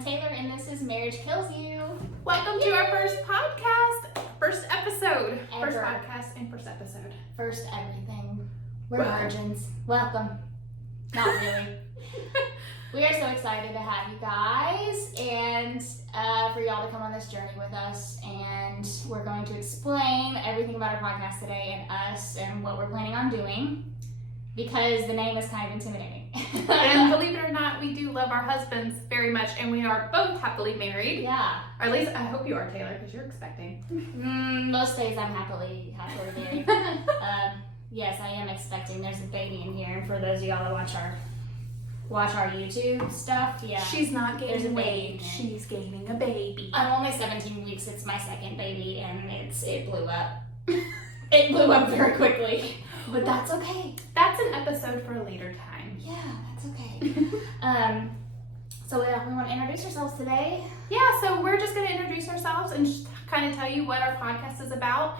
I'm Taylor, and this is Marriage Kills You. Welcome to our first podcast, first episode. Ever. First podcast and first episode. First everything. We're Well. virgins. Welcome. Not really. We are so excited to have you guys and for y'all to come on this journey with us. And we're going to explain everything about our podcast today and us and what we're planning on doing because the name is kind of intimidating. And believe it or not, we do love our husbands very much, and we are both happily married. Yeah. Or at least I hope you are, Taylor, because you're expecting. Most days I'm happily married. Yes, I am expecting. There's a baby in here, and for those of y'all that watch our YouTube stuff, yeah. She's not There's a gaining baby weight. in there. She's gaining a baby. I'm only 17 weeks. It's my second baby, and it blew up. It blew up very quickly, but that's okay. That's an episode for a later time. Yeah, that's okay. So we want to introduce ourselves today. Yeah, so we're just going to introduce ourselves and just kind of tell you what our podcast is about.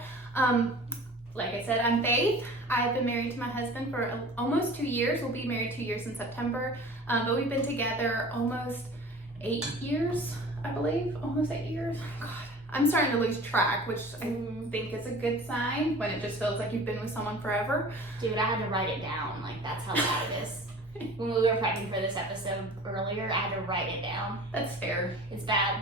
Like I said, I'm Faith. I've been married to my husband for almost 2 years. We'll be married 2 years in September. But we've been together almost 8 years, I believe. Almost 8 years. God, I'm starting to lose track, which I think is a good sign when it just feels like you've been with someone forever. Dude, I had to write it down. Like, that's how bad it is. When we were prepping for this episode earlier, I had to write it down. That's fair. It's bad.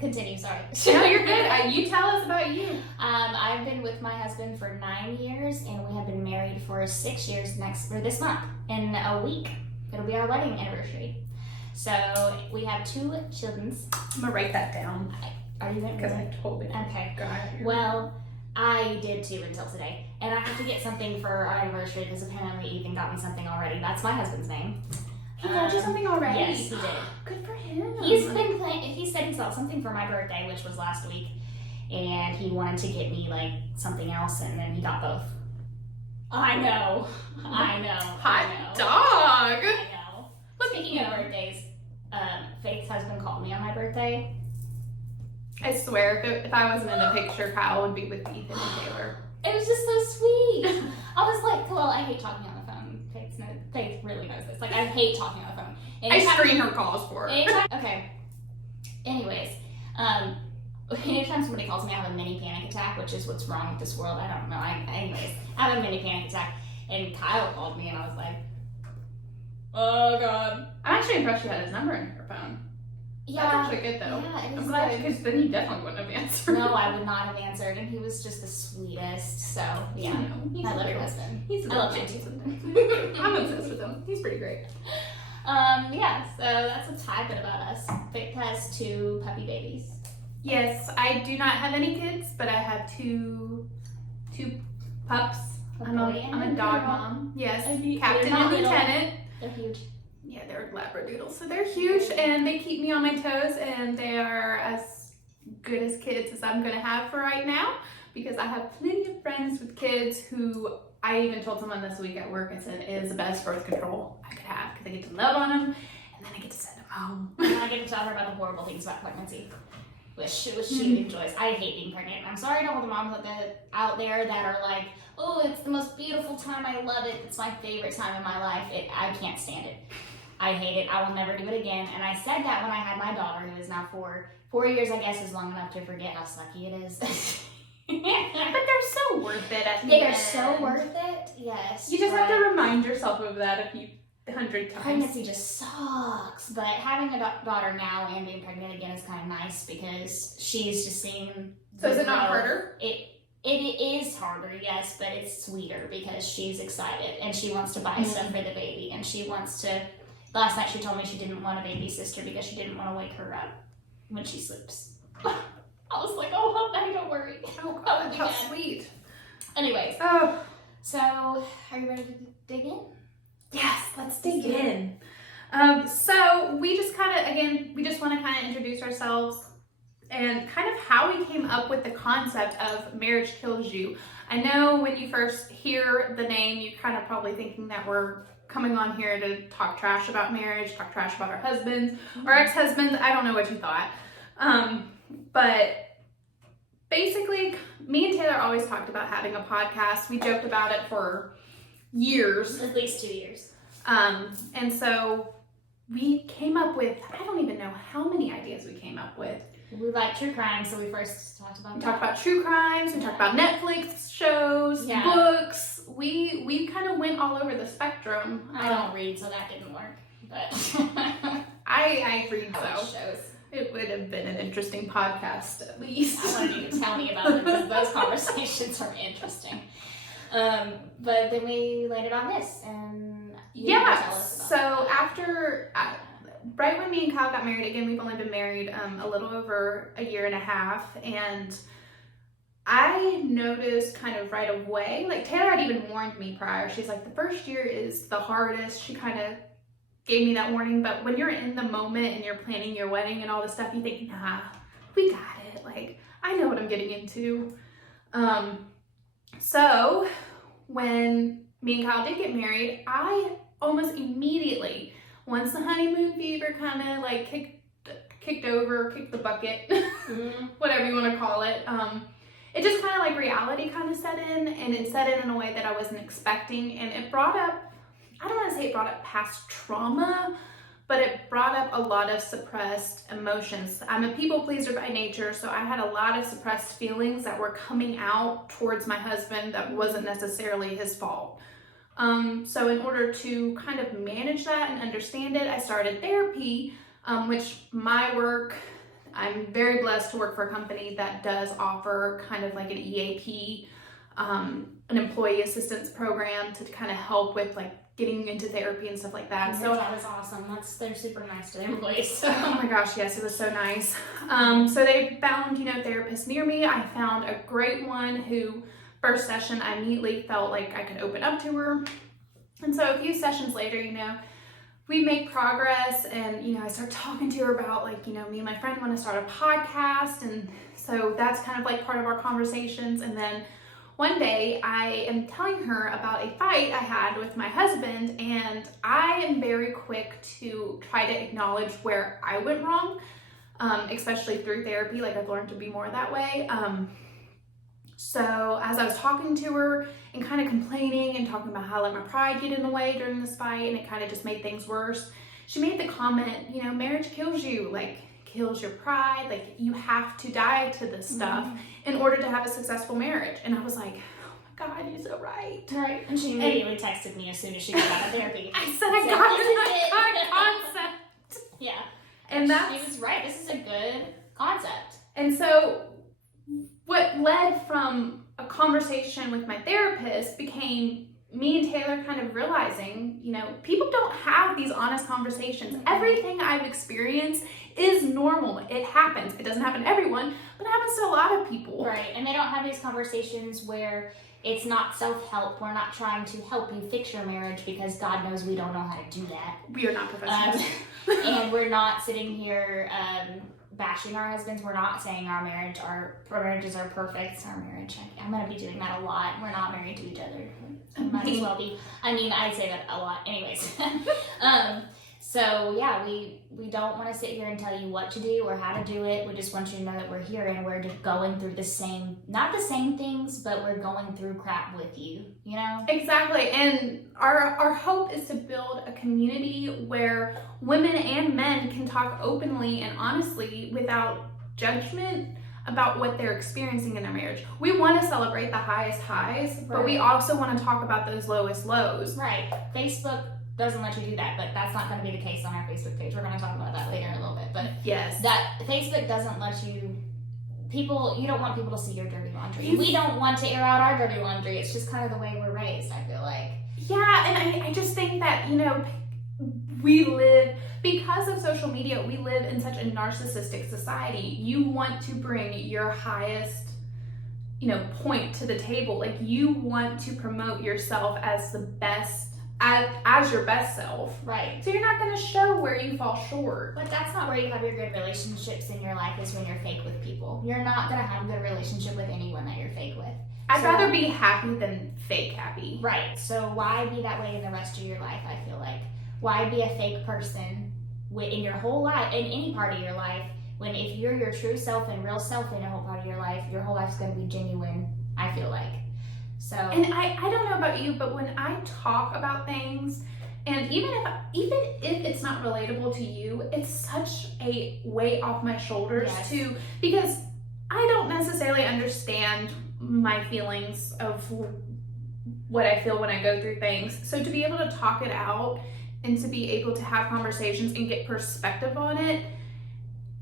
Continue, sorry. No, you're good. You tell us about you. I've been with my husband for 9 years, and we have been married for 6 years this month. In a week, it'll be our wedding anniversary. So we have 2 children. I'm gonna write that down Are you going because to? I totally Okay. forgot. Well, I did too until today, and I have to get something for our anniversary because apparently Ethan got me something already. That's my husband's name. He got you something already? Yes, he did. Good for him. He's been playing. He said he saw something for my birthday, which was last week, and he wanted to get me like something else, and then he got both. I know. Hot dog. I know. Speaking of birthdays, Faith's husband called me on my birthday. I swear, if I wasn't in the picture, Kyle would be with Ethan and Taylor. It was just so sweet. I was like, well, I hate talking on the phone. Faith really knows this. Like, I hate talking on the phone. I screen her calls for her. Okay. Anyways, anytime somebody calls me, I have a mini panic attack, which is what's wrong with this world. I don't know. Anyways, I have a mini panic attack, and Kyle called me, and I was like, oh God. I'm actually impressed you had his number in her phone. Yeah. That's actually good, though. Yeah, it is I'm glad, good. because then you definitely wouldn't have answered. No, I would not have answered, and he was just the sweetest. So yeah, He's I love a your real- husband. He's a I love real you gentleman. too. I'm obsessed with him. He's pretty great. Yeah. So that's a tad bit about us. Faith has 2 puppy babies. Yes, I do not have any kids, but I have two pups. A I'm boy and a a dog girl. mom. Yes, They're captain not and little. lieutenant. They're huge. Yeah, they're labradoodles, so they're huge, and they keep me on my toes, and they are as good as kids as I'm gonna have for right now, because I have plenty of friends with kids who I even told someone this week at work, I said, it is the best birth control I could have, because I get to love on them, and then I get to send them home. And I get to tell her about the horrible things about pregnancy, which she enjoys. I hate being pregnant. I'm sorry to all the moms out there that are like, oh, it's the most beautiful time. I love it. It's my favorite time in my life. I can't stand it. I hate it. I will never do it again. And I said that when I had my daughter, who is now 4. 4 years, I guess, is long enough to forget how sucky it is. But they're so worth it at the They are end. so worth it. Yes. You just have to but remind yourself of that a few 100 times. Pregnancy just sucks. But having a daughter now and being pregnant again is kind of nice because she's just seeing. So is it not growth. harder? It is harder, yes, but it's sweeter because she's excited and she wants to buy stuff for the baby and she wants to. Last night she told me she didn't want a baby sister because she didn't want to wake her up when she sleeps. I was like, oh, honey, don't worry. Oh God, how Yeah. sweet. Anyways, Oh. so are you ready to dig in? Yes, let's dig in. So we just want to kind of introduce ourselves and kind of how we came up with the concept of Marriage Kills You. I know when you first hear the name, you're kind of probably thinking that we're coming on here to talk trash about marriage, talk trash about our husbands or ex-husbands. I don't know what you thought. But basically, me and Taylor always talked about having a podcast. We joked about it for years. At least 2 years. And so we came up with, I don't even know know how many ideas we came up with. We like true crime, so we first talked about We that. talked about true crimes, we talked about Netflix shows, Yeah. books. We kind of went all over the spectrum. I don't read, so that didn't work. But I read, I watch so shows. it would have been an interesting podcast at least. I wanted you to tell me about it because those conversations are interesting. But then we landed on this, and you need to tell us about so that. after, right when me and Kyle got married, again, we've only been married a little over a year and a half, and I noticed kind of right away, like Taylor had even warned me prior. She's like, the first year is the hardest. She kind of gave me that warning, but when you're in the moment and you're planning your wedding and all this stuff, you think, nah, we got it. Like, I know what I'm getting into. So when me and Kyle did get married, I almost immediately, once the honeymoon fever kind of like kicked the bucket, whatever you want to call it, it just kind of like reality kind of set in, and it set in a way that I wasn't expecting, and it brought up, I don't want to say it brought up past trauma, but it brought up a lot of suppressed emotions. I'm a people pleaser by nature, so I had a lot of suppressed feelings that were coming out towards my husband that wasn't necessarily his fault. So in order to kind of manage that and understand it, I started therapy, which my work, I'm very blessed to work for a company that does offer kind of like an EAP, an employee assistance program to kind of help with like getting into therapy and stuff like that. So that was awesome. They're super nice to their employees. Oh my gosh, yes, it was so nice. So they found, therapists near me. I found a great one who first session I immediately felt like I could open up to her. And so a few sessions later, we make progress, and I start talking to her about like, me and my friend want to start a podcast, and so that's kind of like part of our conversations. And then one day I am telling her about a fight I had with my husband, and I am very quick to try to acknowledge where I went wrong, especially through therapy. Like I've learned to be more that way. So as I was talking to her and kind of complaining and talking about how like my pride get in the way during this fight, and it kind of just made things worse, she made the comment, marriage kills you, like kills your pride, like you have to die to this stuff in order to have a successful marriage. And I was like, oh my God, you're so right. Right. And she immediately texted me as soon as she got out of therapy. I said I got the concept. Yeah. And she was right. This is a good concept. And so what led from a conversation with my therapist became me and Taylor kind of realizing, people don't have these honest conversations. Everything I've experienced is normal. It happens. It doesn't happen to everyone, but it happens to a lot of people. Right. And they don't have these conversations where it's not self-help. We're not trying to help you fix your marriage because God knows we don't know how to do that. We are not professionals. And we're not sitting here bashing our husbands. We're not saying our marriages are perfect. Our marriage, I'm going to be doing that a lot. We're not married to each other. Might as well be. I say that a lot anyways. So yeah, we don't want to sit here and tell you what to do or how to do it. We just want you to know that we're here and we're just going through not the same things, but we're going through crap with you, Exactly. And our hope is to build a community where women and men can talk openly and honestly without judgment about what they're experiencing in their marriage. We want to celebrate the highest highs, Right. but we also want to talk about those lowest lows. Right. Facebook doesn't let you do that, but that's not going to be the case on our Facebook page. We're going to talk about that later in a little bit. But yes, that Facebook doesn't let you don't want people to see your dirty laundry. We don't want to air out our dirty laundry. It's just kind of the way we're raised, I feel like. Yeah, and I just think that, we live, because of social media, we live in such a narcissistic society. You want to bring your highest, point to the table. Like you want to promote yourself as the best, as your best self. Right. So you're not going to show where you fall short. But that's not where you have your good relationships in your life, is when you're fake with people. You're not going to have a good relationship with anyone that you're fake with. I'd rather be happy than fake happy. Right. So why be that way in the rest of your life, I feel like? Why be a fake person in your whole life, in any part of your life, when if you're your true self and real self in a whole part of your whole life's going to be genuine, I feel like. So. And I don't know about you, but when I talk about things And even if it's not relatable to you, it's such a weight off my shoulders too, because I don't necessarily understand my feelings of what I feel when I go through things. So to be able to talk it out and to be able to have conversations and get perspective on it,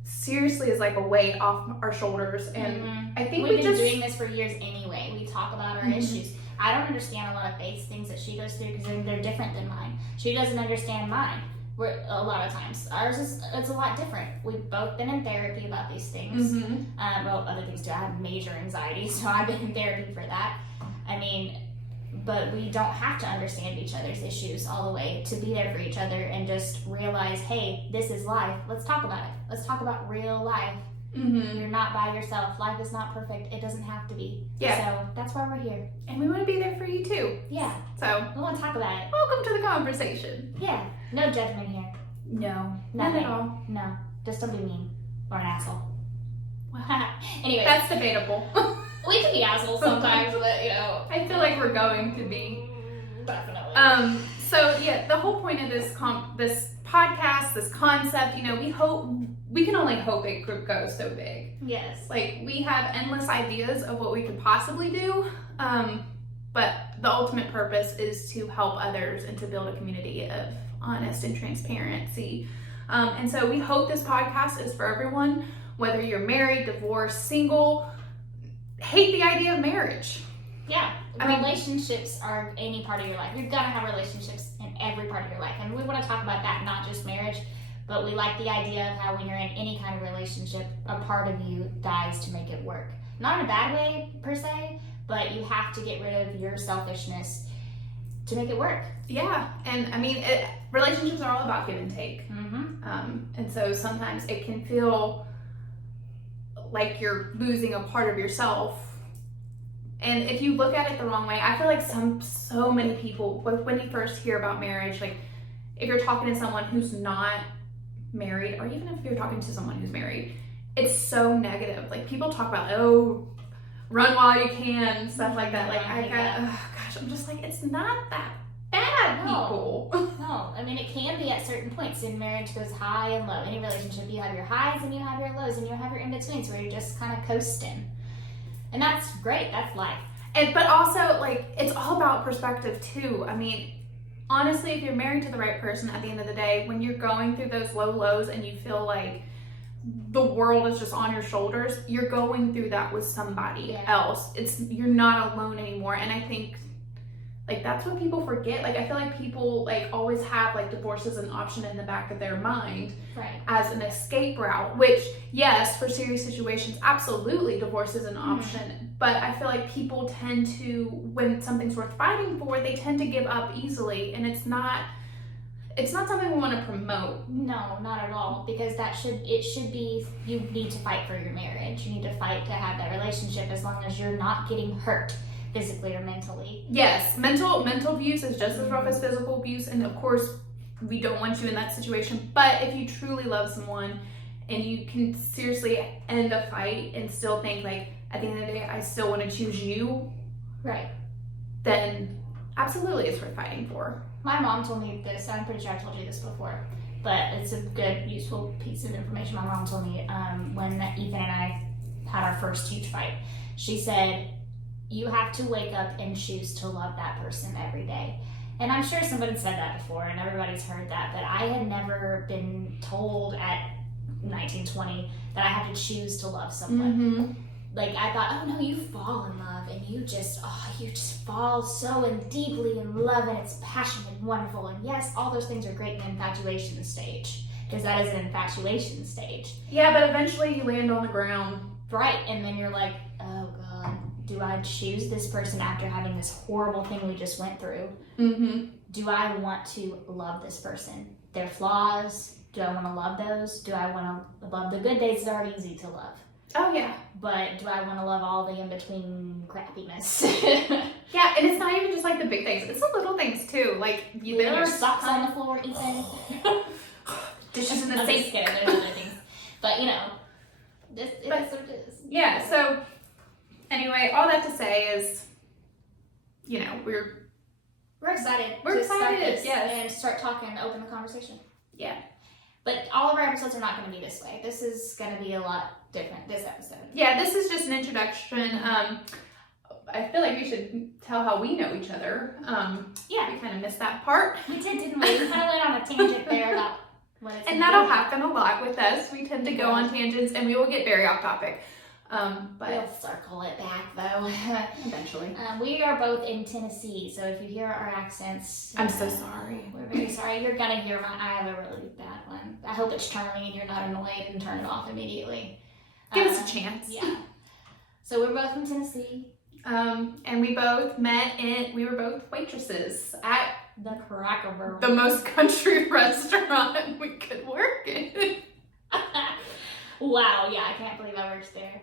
seriously is like a weight off our shoulders. And I think we've been doing this for years anyway. We talk about our Mm-hmm. issues. I don't understand a lot of Faith's things that she goes through because they're different than mine. She doesn't understand mine. A lot of times ours it's a lot different. We've both been in therapy about these things. Well, other things too. I have major anxiety, so I've been in therapy for that. I mean, but we don't have to understand each other's issues all the way to be there for each other and just realize, hey, this is life. Let's talk about it. Let's talk about real life. You're not by yourself. Life is not perfect. It doesn't have to be. Yeah. So that's why we're here. And we want to be there for you too. Yeah. So We want to talk about it. welcome to the conversation. Yeah. No judgment here. No, Nothing. not at all. No. Just don't be mean or an asshole. Anyway, That's debatable. we can be assholes sometimes, but you know. I feel like we're going to be. Definitely. So yeah, the whole point of this podcast, this concept, you know, we can only hope it goes so big. Yes. Like, we have endless ideas of what we could possibly do, but the ultimate purpose is to help others and to build a community of honest and transparency. And so we hope this podcast is for everyone, whether you're married, divorced, single, hate the idea of marriage. Yeah. I mean, relationships are any part of your life. You're gonna have relationships in every part of your life. And we want to talk about that, not just marriage, but we like the idea of how when you're in any kind of relationship, a part of you dies to make it work. Not in a bad way, per se, but you have to get rid of your selfishness to make it work. Yeah, and I mean, relationships are all about give and take. And so sometimes it can feel like you're losing a part of yourself. And if you look at it the wrong way, I feel like so many people, when you first hear about marriage, like if you're talking to someone who's not married, or even if you're talking to someone who's married, it's so negative. Like, people talk about, oh, run while you can, stuff like that. Like, I'm just like, it's not that bad, people. No, I mean, it can be at certain points. In marriage, goes high and low. Any relationship, you have your highs and you have your lows and you have your in-betweens where you're just kind of coasting. And that's great. That's life. But also, like, it's all about perspective, too. I mean, honestly, if you're married to the right person, at the end of the day, when you're going through those low lows and you feel like the world is just on your shoulders, you're going through that with somebody else. You're not alone anymore. And I think, like, that's what people forget. Like, I feel like people, like, always have, like, divorce as an option in the back of their mind as an escape route, which, yes, for serious situations, absolutely, divorce is an option. But I feel like people tend to, when something's worth fighting for, they tend to give up easily, and it's not something we want to promote. No, not at all, because it should be, you need to fight for your marriage. You need to fight to have that relationship as long as you're not getting hurt physically or mentally. Yes, mental abuse is just as rough as physical abuse, and of course we don't want you in that situation. But if you truly love someone and you can seriously end a fight and still think, like, at the end of the day, I still want to choose you, right, then absolutely it's worth fighting for. My mom told me this. I'm pretty sure I told you this before, but it's a good, useful piece of information. My mom told me when Ethan and I had our first huge fight. She said, you have to wake up and choose to love that person every day. And I'm sure somebody said that before, and everybody's heard that, but I had never been told at 19, 20 that I had to choose to love someone. Like, I thought, oh no, you fall in love and you just fall so deeply in love, and it's passionate and wonderful. And yes, all those things are great in the infatuation stage, because that is an infatuation stage. Yeah, but eventually you land on the ground. Right, and then you're like, oh God, do I choose this person after having this horrible thing we just went through? Do I want to love this person? Their flaws, do I want to love those? Do I want to love the good days that are easy to love? Oh, yeah. But do I want to love all the in-between crappiness? Yeah, and it's not even just like the big things. It's the little things, too. Like, leaving your socks on the floor, Ethan. Dishes in the sink. There's other things. But, you know, it is what it is. Yeah, so, anyway, all that to say is, you know, We're excited. We're to start excited, this yes. and start talking and open the conversation. Yeah. But all of our episodes are not going to be this way. This is going to be a lot different this episode. Yeah, this is just an introduction. I feel like we should tell how we know each other. Yeah. We kind of missed that part. We did, didn't we? We kind of went on a tangent there about what it's And gonna that'll be. happen a lot with us. We tend to go on tangents and we will get very off topic. But We'll circle it back though. eventually. We are both in Tennessee, so if you hear our accents, I'm so sorry. We're very sorry. You're gonna hear I have a really bad one. I hope it's charming and you're not annoyed and turn it off immediately. Give us a chance. Yeah. So we're both from Tennessee. And we both we were both waitresses at The Cracker Barrel. the most country restaurant we could work in. Wow, yeah, I can't believe I worked there.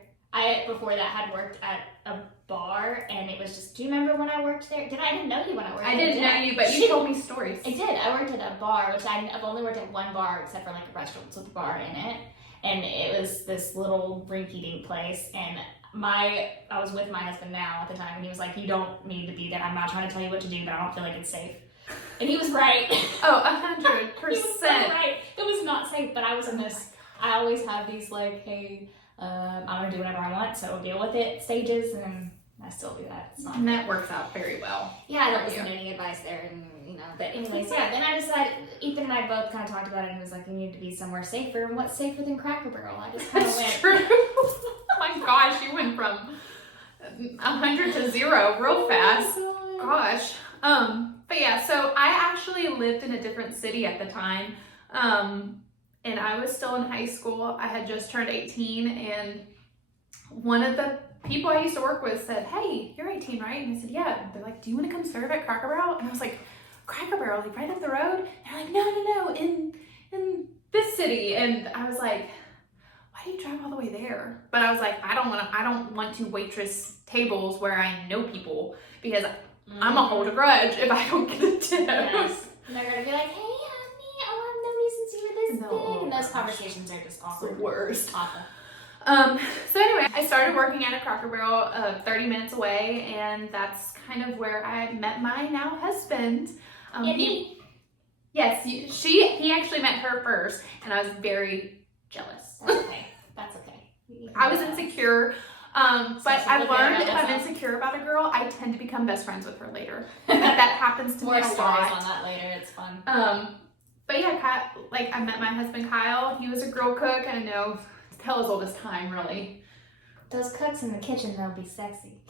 Before that had worked at a bar, and it was just, do you remember when I worked there? I didn't know you when I worked there. I didn't know you, but you told me stories. I did. I worked at a bar, which I've only worked at one bar except for like a restaurant with a bar in it. And it was this little rinky-dink place, and I was with my husband now at the time, and he was like, you don't need to be there. I'm not trying to tell you what to do, but I don't feel like it's safe. And he was right. Oh, 100%. He was so right. It was not safe, but I was in this, I always have these like, hey, I'm gonna do whatever I want, so deal with it stages, and I still do that. It's not And that works out very well. Yeah, I don't listen to any advice there, and but anyways, yeah. Then I decided, Ethan and I both kind of talked about it, and he was like, "You need to be somewhere safer." And what's safer than Cracker Barrel? I just kind of went. True. Oh my gosh, you went from 100 to 0 real fast. Gosh. But yeah, so I actually lived in a different city at the time. And I was still in high school. I had just turned 18, and one of the people I used to work with said, "Hey, you're 18, right?" And I said, "Yeah." And they're like, "Do you want to come serve at Cracker Barrel?" And I was like, "Cracker Barrel, like right up the road?" And they're like, "No, in this city." And I was like, "Why do you drive all the way there?" But I was like, I don't want to waitress tables where I know people, because I'm gonna hold a grudge if I don't get a tip. Yes. And they're gonna be like, "Hey, honey, I've known you since you were this No. big," and those conversations are just The awkward. worst. Awful. So anyway, I started working at a Cracker Barrel 30 minutes away, and that's kind of where I met my now husband. Yes, he actually met her first, and I was very jealous. That's okay. That's okay. I was insecure, but So I've look at learned it if I'm as insecure about a girl, I tend to become best friends with her later. That happens to More me a stories lot. on that later. It's fun. But yeah, I met my husband Kyle. He was a grill cook. I know, tell as old as time, really. Those cooks in the kitchen, they'll be sexy.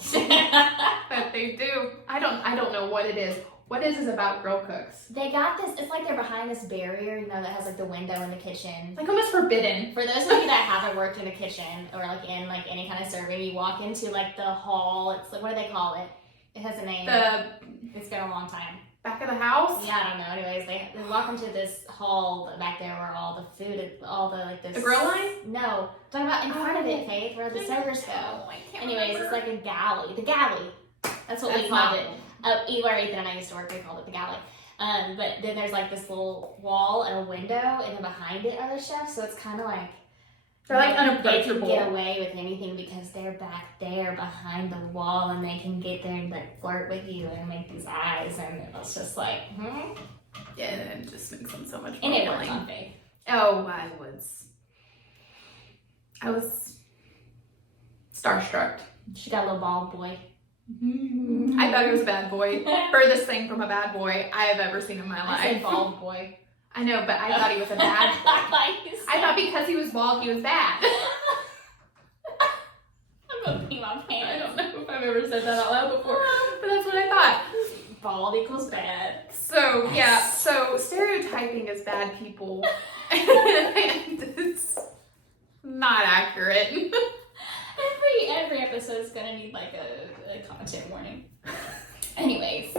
But they do. I don't know what it is. What is about grill cooks? They got this, it's like they're behind this barrier, that has like the window in the kitchen. Like almost forbidden. For those of you that haven't worked in a kitchen or like in like any kind of serving, you walk into like the hall. It's like, what do they call it? It has a name. It's been a long time. Back of the house? Yeah, I don't know. Anyways, they walk into this hall back there where all the food is, all the like this. The grill line? No, talking about in front of it, Faith, where the servers go. I can't Anyways, remember. it's like a galley. The galley. That's what we That's called not it. Where Ethan and I used to work, we called it the galley. But then there's like this little wall and a window, and then behind it are the chefs. So it's kind of like They're like they can unapproachable. get away with anything because they're back there behind the wall, and they can get there and like flirt with you and make these eyes, and it's just like, Yeah, it just makes them so much more and it worked appealing. on Faith. Oh, I was starstruck. She got a little bald boy. I thought he was a bad boy. Furthest thing from a bad boy I have ever seen in my I life. said bald boy. I know, but I thought he was a bad boy. I thought because he was bald, he was bad. I'm gonna pee my pants. I don't know if I've ever said that out loud before, but that's what I thought. Bald equals bad. So, yeah, so stereotyping is bad people. And it's not accurate. Every episode is gonna need like a content warning. Anyways.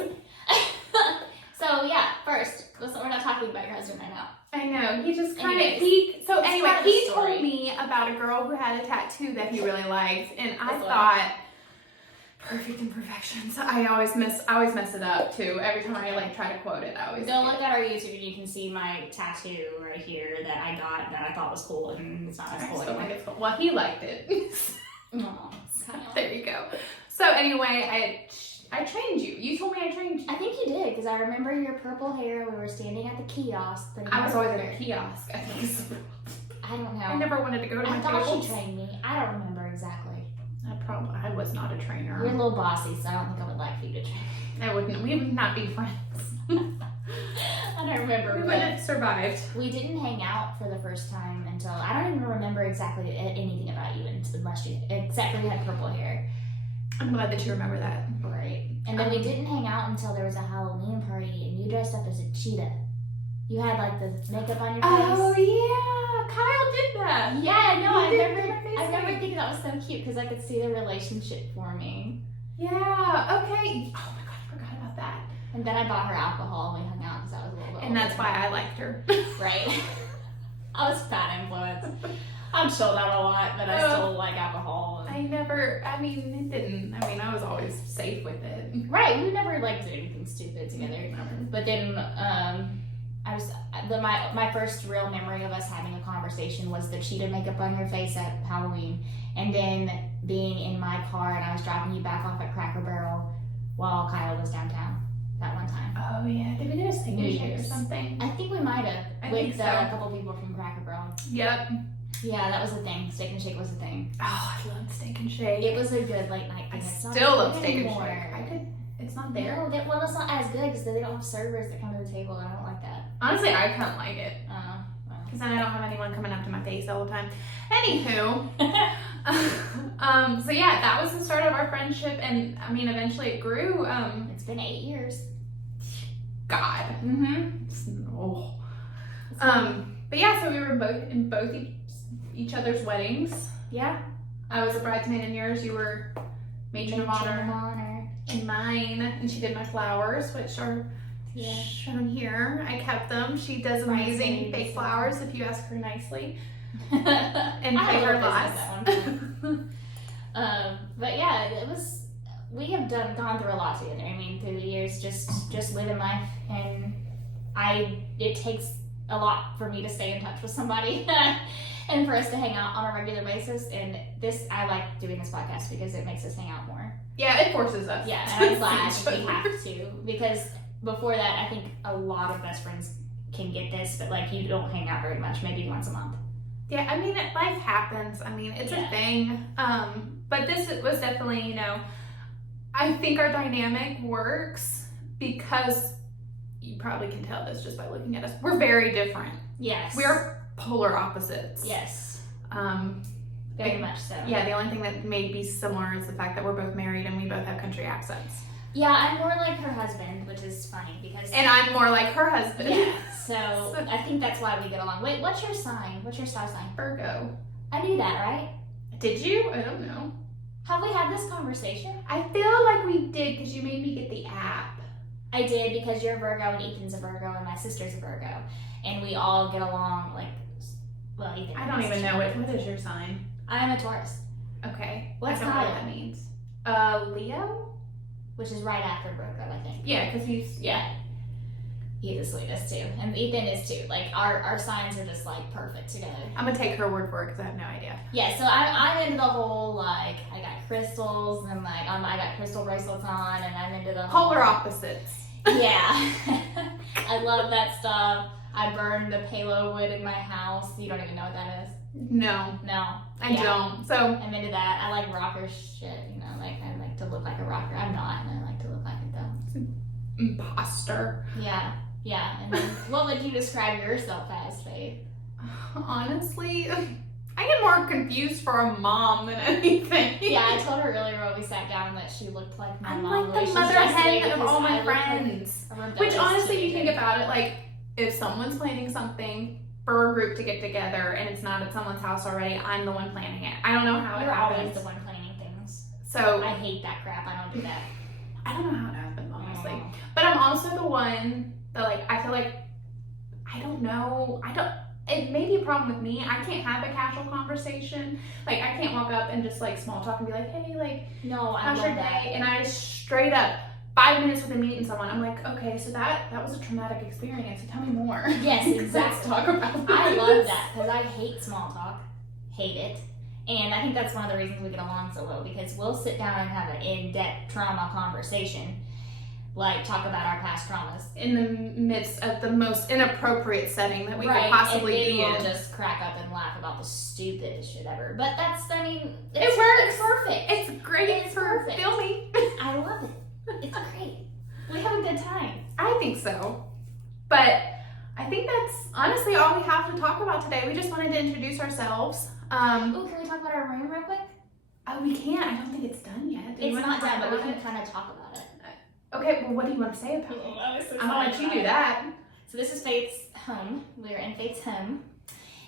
So yeah, first, we're not talking about your husband right now. I know, he just kind of, Anyways, he part of the told story. me about a girl who had a tattoo that he really liked, and I That's thought, perfect imperfections. I always mess it up too. Every time I like try to quote it, I always Go look at our YouTube and you can see my tattoo right here that I got that I thought was cool, and it's not as I cool just don't think anymore. it's cool. Well, he liked it. Aw, it's kinda There you go. So anyway, I trained you. You told me I trained you. I think you did, because I remember your purple hair. We were standing at the kiosk. I was always at a kiosk. I think. I don't know. I never wanted to go to my I thought tables. she trained me. I don't remember exactly. I was not a trainer. You're a little bossy, so I don't think I would like for you to train. I wouldn't. We would not be friends. I don't remember. We wouldn't have survived. We didn't hang out for the first time until I don't even remember exactly anything about you unless you, except for you had purple hair. I'm glad that you remember that. Right. And then we didn't hang out until there was a Halloween party, and you dressed up as a cheetah. You had like the makeup on your face. Oh yeah, Kyle did that. Yeah, no, I He did remember. my face I remember paint. thinking that was so cute because I could see the relationship forming. Yeah. Okay. Oh my god, I forgot about that. And then I bought her alcohol and we hung out because I was a little bit. And that's older. why I liked her. Right. I was bad influence. I'm chilled out a lot, but I still like alcohol. And... I was always safe with it. Right, we never like did anything stupid together. But then my first real memory of us having a conversation was the cheetah makeup on your face at Halloween, and then being in my car and I was dropping you back off at Cracker Barrel while Kyle was downtown that one time. Oh yeah, did we get a steak New and shake or Year's. something? I think we might have I with think so. a couple people from Cracker Barrel. Yep. Yeah, that was a thing. Steak and Shake was a thing. Oh, I love steak and shake. It was a good late night I thing. It's not still love good steak and anymore. shake. It's not there. No, well, it's not as good because they don't have servers that come to the table, and I don't like that. Honestly, I kind of like it. Well. Because then I don't have anyone coming up to my face all the time. Anywho, so yeah, that was the start of our friendship, and I mean, eventually it grew. It's been 8 years. God. Mm-hmm. Oh. But yeah, so we were in both each other's weddings. Yeah. I was a bridesmaid in yours. You were matron of honor honor. in mine, and she did my flowers, which are shown here. I kept them. She does amazing Bridesmaids. fake flowers if you ask her nicely. And pay her lots. But yeah, it was. We have gone through a lot together. I mean, through the years, just living life, and it takes a lot for me to stay in touch with somebody, and for us to hang out on a regular basis. And I like doing this podcast because it makes us hang out more. Yeah, it forces us. Yeah, to and I'm see glad each we other. have to, because before that, I think a lot of best friends can get this, but like you don't hang out very much, maybe once a month. Yeah, I mean, life happens. I mean, it's a thing. But this was definitely, I think our dynamic works because you probably can tell this just by looking at us. We're very different. Yes. We're polar opposites. Yes. Very much so. Yeah, the only thing that may be similar is the fact that we're both married and we both have country accents. Yeah, I'm more like her husband, which is funny because. And I'm more like her husband. Yeah. So I think that's why we get along. Wait, what's your sign? What's your star sign? Virgo. I knew that, right? Did you? I don't know. Have we had this conversation? I feel like we did because you made me get the app. I did, because you're a Virgo and Ethan's a Virgo and my sister's a Virgo, and we all get along like. Well, Ethan. I don't even know it. What is your sign? I'm a Taurus, Okay. What's I don't know what Kyle? that means. Leo? which is right after Virgo, I think. Yeah, because he's Yeah. He's the sweetest too, and Ethan is too. Like our signs are just like perfect together. I'm gonna take her word for it because I have no idea. Yeah, so I'm into the whole like I got crystals and like I got crystal bracelets on, and I'm into the whole, Polar opposites. Yeah, I love that stuff. I burn the palo wood in my house. You don't even know what that is. No, No, I Yeah. don't. So I'm into that. I like rocker shit. Like I like to look like a rocker. I'm not, and I like to look like it though. imposter. Yeah. And then, what would you describe yourself as, Faith? Honestly, I get more confused for a mom than anything. Yeah, I told her earlier when we sat down that she looked like my I'm mom. like the She's mother just hen because of all I my look like friends. a rebellious Which honestly, if you think teenager. about it, like if someone's planning something for a group to get together and it's not at someone's house already, I'm the one planning it. I don't know how You're it always happens. the one planning things. So I hate that crap. I don't do that. I don't know how it happens, honestly. Oh. But I'm also the one that like I feel like it may be a problem with me. I can't have a casual conversation. Like I can't walk up and just like small talk and be like, hey, like No, I how's love your that. day? And I straight up 5 minutes with meeting someone, I'm like, okay, so that was a traumatic experience. So tell me more. Yes, Let's exactly. talk about I this. love that because I hate small talk. Hate it. And I think that's one of the reasons we get along so well, because we'll sit down and have an in-depth trauma conversation, like talk about our past traumas. In the midst of the most inappropriate setting that we could possibly and then be we'll in. just crack up and laugh about the stupidest shit ever. But that's, I mean, It works. It's perfect. It's great It's for perfect. filming. I love it. It's great. We have a good time. I think so. But I think that's honestly all we have to talk about today. We just wanted to introduce ourselves. Oh, can we talk about our room real quick? We can't. I don't think it's done yet. Do you It's wanna not talk done, but we about can it? kind of talk about it. Okay, well, what do you want to say about it? I'm gonna let you do that. So this is Faith's home. We're in Faith's home.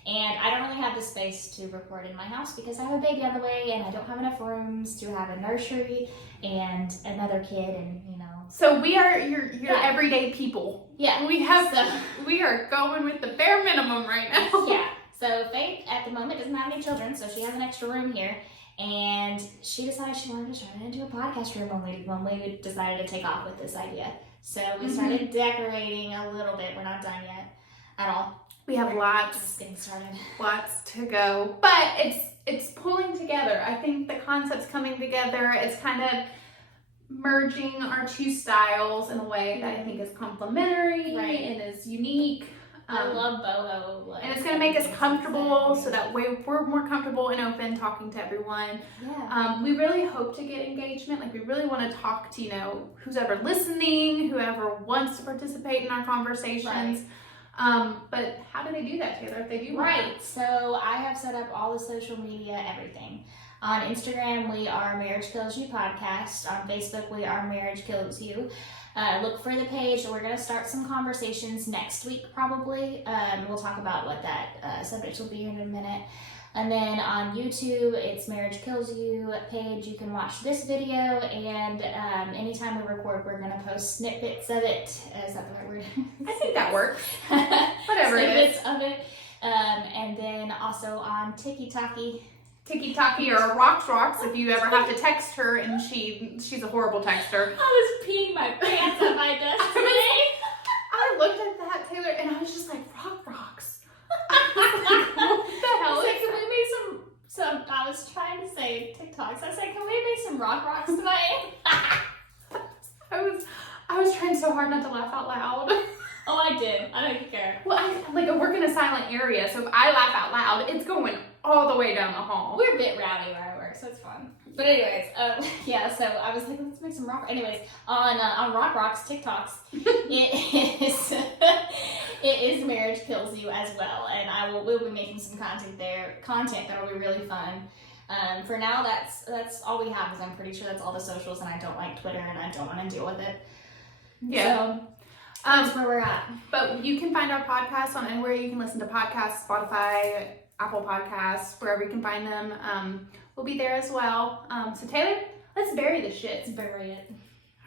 And I don't really have the space to record in my house because I have a baby on the way and I don't have enough rooms to have a nursery and another kid and, you know. So we are your Yeah. everyday people. Yeah. We have So, we are going with the bare minimum right now. yeah. So Faith at the moment doesn't have any children, so she has an extra room here. And she decided she wanted to turn it into a podcast room when we decided to take off with this idea. So we started decorating a little bit. We're not done yet at all. We have Just lots getting started. to go, but it's pulling together. I think the concept's coming together. It's kind of merging our two styles in a way that I think is complementary Right. and is unique. I love boho. Like, And it's going to make us everything's comfortable insane. so that way we're more comfortable and open talking to everyone. Yeah. We really hope to get engagement. Like, we really want to talk to, who's ever listening, whoever wants to participate in our conversations. But how do they do that, Taylor, if they do want Right. So I have set up all the social media, everything. On Instagram, we are Marriage Kills You Podcast. On Facebook, we are Marriage Kills You. Look for the page. We're going to start some conversations next week, probably. We'll talk about what that subject will be in a minute. And then on YouTube, it's Marriage Kills You page. You can watch this video, and anytime we record, we're going to post snippets of it. Is that the right word? I think that works. Whatever it is. Snippets of it. And then also on TikTok. Tiki-Taki or Rocks if you ever have to text her and she's a horrible texter. I was peeing my pants on my desk today. I looked at that, Taylor, and I was just like, Rocks. I was like, what the hell I was is like, can we make some, I was trying to say TikToks. I was like, can we make some rocks tonight? I was trying so hard not to laugh out loud. Oh, I did. I don't care. Well, I work in a silent area, so if I laugh out loud, it's going all the way down the hall. We're a bit rowdy where I work, so it's fun. But anyways, yeah, so I was like, let's make some rock. Anyways, on Rocks TikToks, it is Marriage Kills You as well, and we'll be making some content that'll be really fun. For now, that's all we have, because I'm pretty sure that's all the socials, and I don't like Twitter, and I don't want to deal with it. Yeah. So that's where we're at. But you can find our podcasts on anywhere you can listen to podcasts, Spotify, Apple Podcasts, wherever you can find them. We'll be there as well. So Taylor, let's bury this shit. Let's bury it.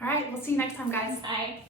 All right, we'll see you next time, guys. Bye.